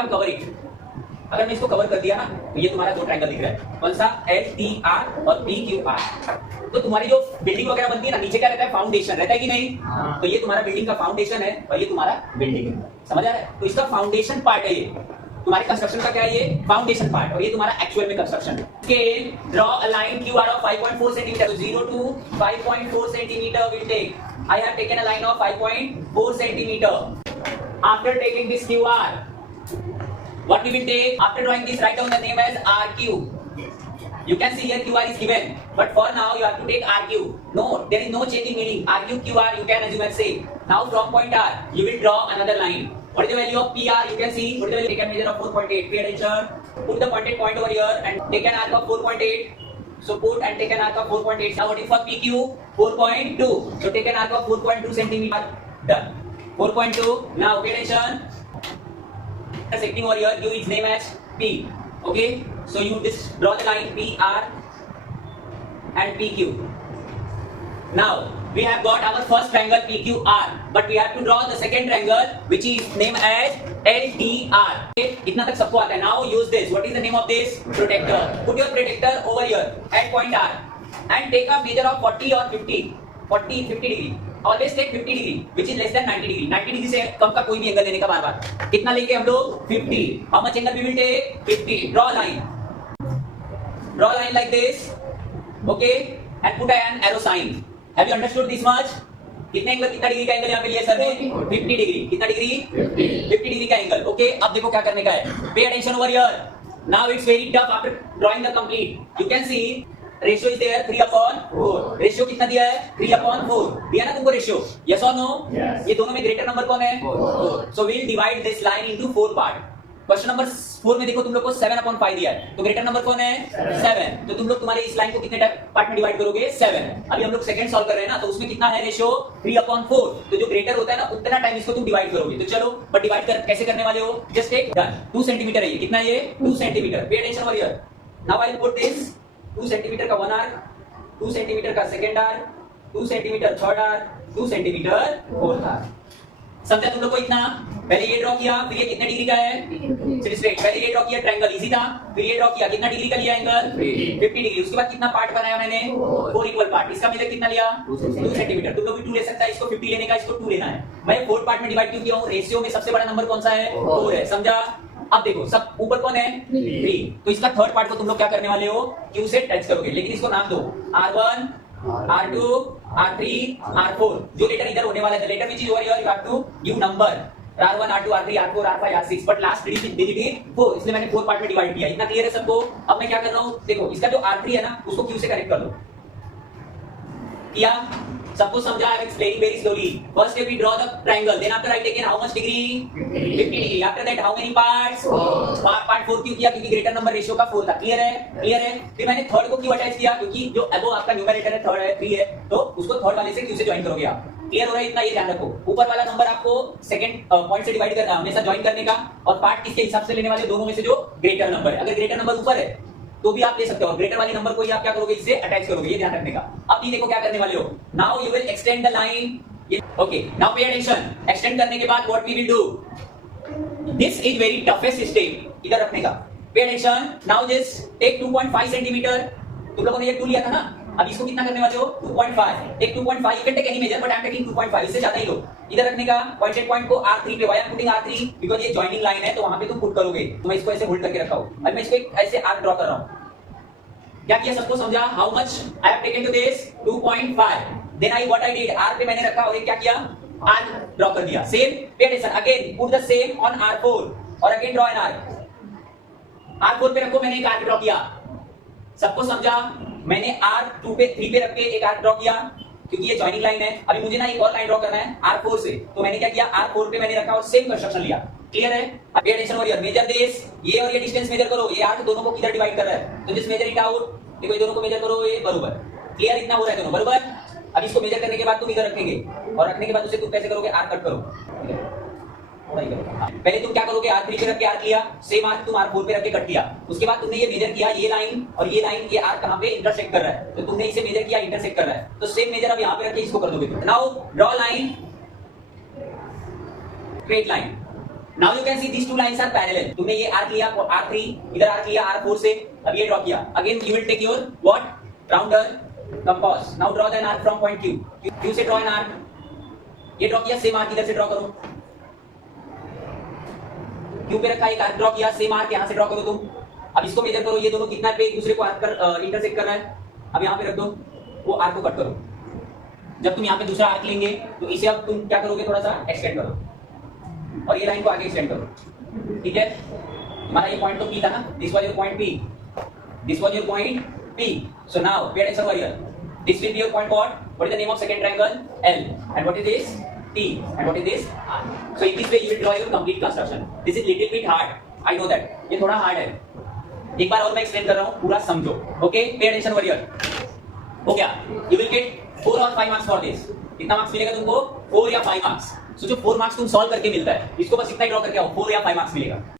Can't cover it. अगर मैं इसको कवर कर दिया ना तो ये तुम्हारा दो ट्रायंगल दिख रहा है, कौन सा, LTR और PQR। तो तुम्हारी जो बिल्डिंग वगैरह बनती है ना, नीचे क्या रहता है, फाउंडेशन रहता है कि नहीं। तो ये तुम्हारा बिल्डिंग का फाउंडेशन है और ये तुम्हारा बिल्डिंग है, समझ आ रहा है। तो इसका फाउंडेशन पार्ट है ये, तुम्हारे कंस्ट्रक्शन का क्या है, ये फाउंडेशन पार्ट, और ये तुम्हारा एक्चुअल में कंस्ट्रक्शन है। Scale, draw a line QR of 5.4 cm, 0 to 5.4 cm will take. I have taken a line of 5.4 cm. After taking this QR, what we will take? After drawing this, write down the name as RQ. You can see here QR is given, but for now you have to take RQ. No, there is no change in meaning. RQ, QR, you can assume as same. Now from point R, you will draw another line. What is the value of PR? You can see. What is the value? Take a measure of 4.8. Pay attention. Put the pointed point over here and take an arc of 4.8. So put and take an arc of 4.8. Now what is for PQ? 4.2. So take an arc of 4.2 centimeter. Done. 4.2. Now pay attention. Secting over here, give its name as P. Okay. So you just draw the line PR and PQ. Now we have got our first triangle PQR, but we have to draw the second triangle which is named as LTR. Okay, इतना तक सबको आता है. Now use this. What is the name of this? Protector. Put your protector over here at point R and take a measure of 40 or 50. 40, 50 degree. Always take 50 degree, which is less than 90 degree. 90 degree से कम का कोई भी angle लेने का बार बार. कितना लेंगे हम लोग? 50. How much angle we will take? 50. Draw a line. Draw a line like this. Okay, and put an arrow sign. Have you understood this much? कितने एंगल, कितना डिग्री का एंगल यहाँ पे लिया सर ने? 50 डिग्री. कितना डिग्री? 50 डिग्री का angle. Okay, अब देखो क्या करने का है. Pay attention over here. Now it's very tough after drawing the complete. You can see ratio is there 3/4. Ratio कितना दिया है? 3/4. दिया ना तुमको ratio? Yes or no? Yes. ये दोनों में ग्रेटर नंबर कौन है? 4. So we'll divide this line into 4 part. Question number 4 में देखो तुम लोग को 7/5 दिया है, तो ग्रेटर नंबर कौन है? 7. तो तुम लोग तुम्हारे इस लाइन को कितने पार्ट में डिवाइड करोगे? 7. अभी हम लोग सेकंड सॉल्व कर रहे हैं ना, तो उसमें कितना है रेशियो? 3/4. तो जो ग्रेटर होता है ना, उतना टाइम इसको तुम डिवाइड करोगे. तो चलो, बट डिवाइड कर कैसे करने वाले हो? Just take done. 2 सेंटीमीटर है ये. कितना ये? 2 centimetre. Pay attention over here. Now I will put this 2 centimetre का वन आर्क, 2 सेंटीमीटर का second arc, 2 centimetre third arc, 2 centimetre fourth arc. समझा तुम लोग को इतना? पहले ये ड्रॉ किया, फिर ये कितने डिग्री का है? स्ट्रेट. पहले ये ड्रॉ किया, ट्रायंगल इजी था. फिर ये ड्रॉ किया, कितना डिग्री का लिया एंगल? 50 डिग्री. उसके बाद कितना पार्ट बनाया मैंने? 4 इक्वल पार्ट. इसका मेजर कितना लिया? 2 सेंटीमीटर. तुम लोग भी 2 ले सकता है. इसको 50 लेने का, इसको 2 लेना है. मैं 4 पार्ट में डिवाइड क्यों किया हूं? रेशियो में सबसे बड़ा नंबर कौन सा है? 4 है. समझा? अब देखो, सब ऊपर कौन है? 3. तो इसका थर्ड पार्ट को तुम लोग क्या करने वाले हो? Q से टच करोगे. लेकिन इसको नाम दो R1, R2, R3, R4. जो लेटर इधर होने वाला है, letter which is over here, you have to give number R1, R2, R3, R4, R5, R6, but last digit is 4. इसलिए मैंने 4 पार्ट में डिवाइड किया. इतना क्लियर है सबको? अब मैं क्या कर रहा हूं, देखो इसका जो R3 है ना, उसको Q से कनेक्ट कर दो. किया? सबको समझा? I am explaining very slowly. First we draw the triangle, then after I take in how much degree? 50 degree. After that how many parts? Part 4 क्यों किया? क्योंकि ग्रेटर नंबर रेशियो का 4 था. क्लियर है? क्लियर है. फिर मैंने थर्ड को क्यों अटैच किया? क्योंकि जो अबो आपका न्यूमरेटर है, थर्ड है, 3 है, तो उसको थर्ड वाले से Q से ज्वाइन करोगे आप. क्लियर हो रहा है? इतना ये ध्यान रखो. ऊपर वाला नंबर आपको सेकंड पॉइंट से डिवाइड करना है, हमेशा ज्वाइन करने का, और पार्ट किसके हिसाब से लेने वाले? दोनों में से जो ग्रेटर नंबर है. अगर ग्रेटर नंबर ऊपर है तो भी आप ले सकते हो, और ग्रेटर वाले नंबर को ही आप क्या करोगे? इससे अटैच करोगे. ये ध्यान रखने का. अब ये देखो क्या करने वाले हो. Now you will extend the line. Okay, now pay attention. Extend करने के बाद what we will do? This is very toughest step. इधर रखने का. Pay attention. Now just take 2.5 centimetre. तुम लोगों ने ये 2 लिया था ना, अब इसको कितना करने वाले हो? 2.5. एक 2.5. You can take any measure, but I am taking 2.5. इससे ज्यादा ही लो. इधर रखने का. पॉइंटेड पॉइंट को R3 पे. Why I am putting R3? Because ये जॉइनिंग लाइन है, तो वहां पे तुम पुट करोगे. तो मैं इसको ऐसे होल्ड करके रखा हूं. अब मैं इसको एक ऐसे आर्क ड्रॉ कर रहा हूं. क्या किया? सबको समझा? How much I have taken to this? 2.5. Then I what I did? R पे मैंने रखा और एक क्या किया? आर्क ड्रॉ कर दिया. Same. Pay attention. Again put the same on R4 और again draw an arc. R4 पे रखो, मैंने एक आर्क ड्रॉ किया. सबको समझा? मैंने R2 पे 3 पे रख के एक आर्क ड्रॉ किया, क्योंकि ये जॉइनिंग लाइन है. अभी मुझे ना एक और लाइन ड्रॉ करना है R4 से, तो मैंने क्या किया? R4 पे मैंने रखा और सेम कंस्ट्रक्शन लिया. क्लियर है? अब pay attention over here. Measure this. ये और ये डिस्टेंस मेजर करो. ये आर्क दोनों को किधर डिवाइड कर रहा है? तो जस्ट मेजर इट आउट. देखो ये दोनों को मेजर करो, ये बराबर. क्लियर? इतना हो रहा है दोनों बराबर. अब इसको मेजर करने के बाद तुम इधर रखेंगे, और रखने के बाद उसे तुम कैसे करोगे? आर्क कट करो. पहले तुम क्या करोगे? R3 पे रख के आर्क लिया, सेम आर्क तुम R4 पे रख के कट किया. उसके बाद तुमने ये मेजर किया, ये लाइन और ये लाइन, ये आर्क कहां पे इंटरसेक्ट कर रहा है, तो तुमने इसे मेजर किया, इंटरसेक्ट कर रहा है. तो सेम मेजर अब यहां पे रख के इसको कर दोगे. Now draw line, straight line. Now you can see these two lines are parallel. तुमने ये आर्क लिया R3, इधर आर्क लिया R4 से, अब ये ड्रॉ किया। Again you will take your what rounder compass. Now draw an arc from point Q। Q से ड्रॉ एन आर्क। ये ड्रॉ किया, सेम आर्क इधर से ड्रॉ करो। Q पे रखा, एक आर्क ड्रॉ किया, सेम आर्क यहां से ड्रॉ करो तुम। अब इसको मेजर करो, ये दोनों कितना पे एक दूसरे को आर्क कर इंटरसेक्ट कर रहा है। अब यहां पे रख दो, वो आर्क को कट करो। जब तुम यहाँ पे दूसरा आर्क लेंगे तो इसे अब तुम क्या करोगे, थोड़ा सा एक्सटेंड करो और ये लाइन को आगे एक्सटेंड करो। ठीक है, हमारा ये पॉइंट तो P था ना, this was your point P, this was your point P। So now pay attention over here, this will be your point what is the name of second triangle L, and what is this T, and what is this R। So in this way you will draw your complete construction. This is little bit hard, I know that, ये थोड़ा hard है। एक बार और मैं explain कर रहा हूँ, पूरा समझो। Okay, pay attention over here. हो गया, यू विल गेट 4 और 5 मार्क्स फॉर दिस। कितना मार्क्स मिलेगा तुमको, 4 या 5 मार्क्स। सोचो 4 मार्क्स तुम सॉल्व करके मिलता है, इसको बस इतना ही ड्रॉ करके आओ, 4 या 5 मार्क्स मिलेगा।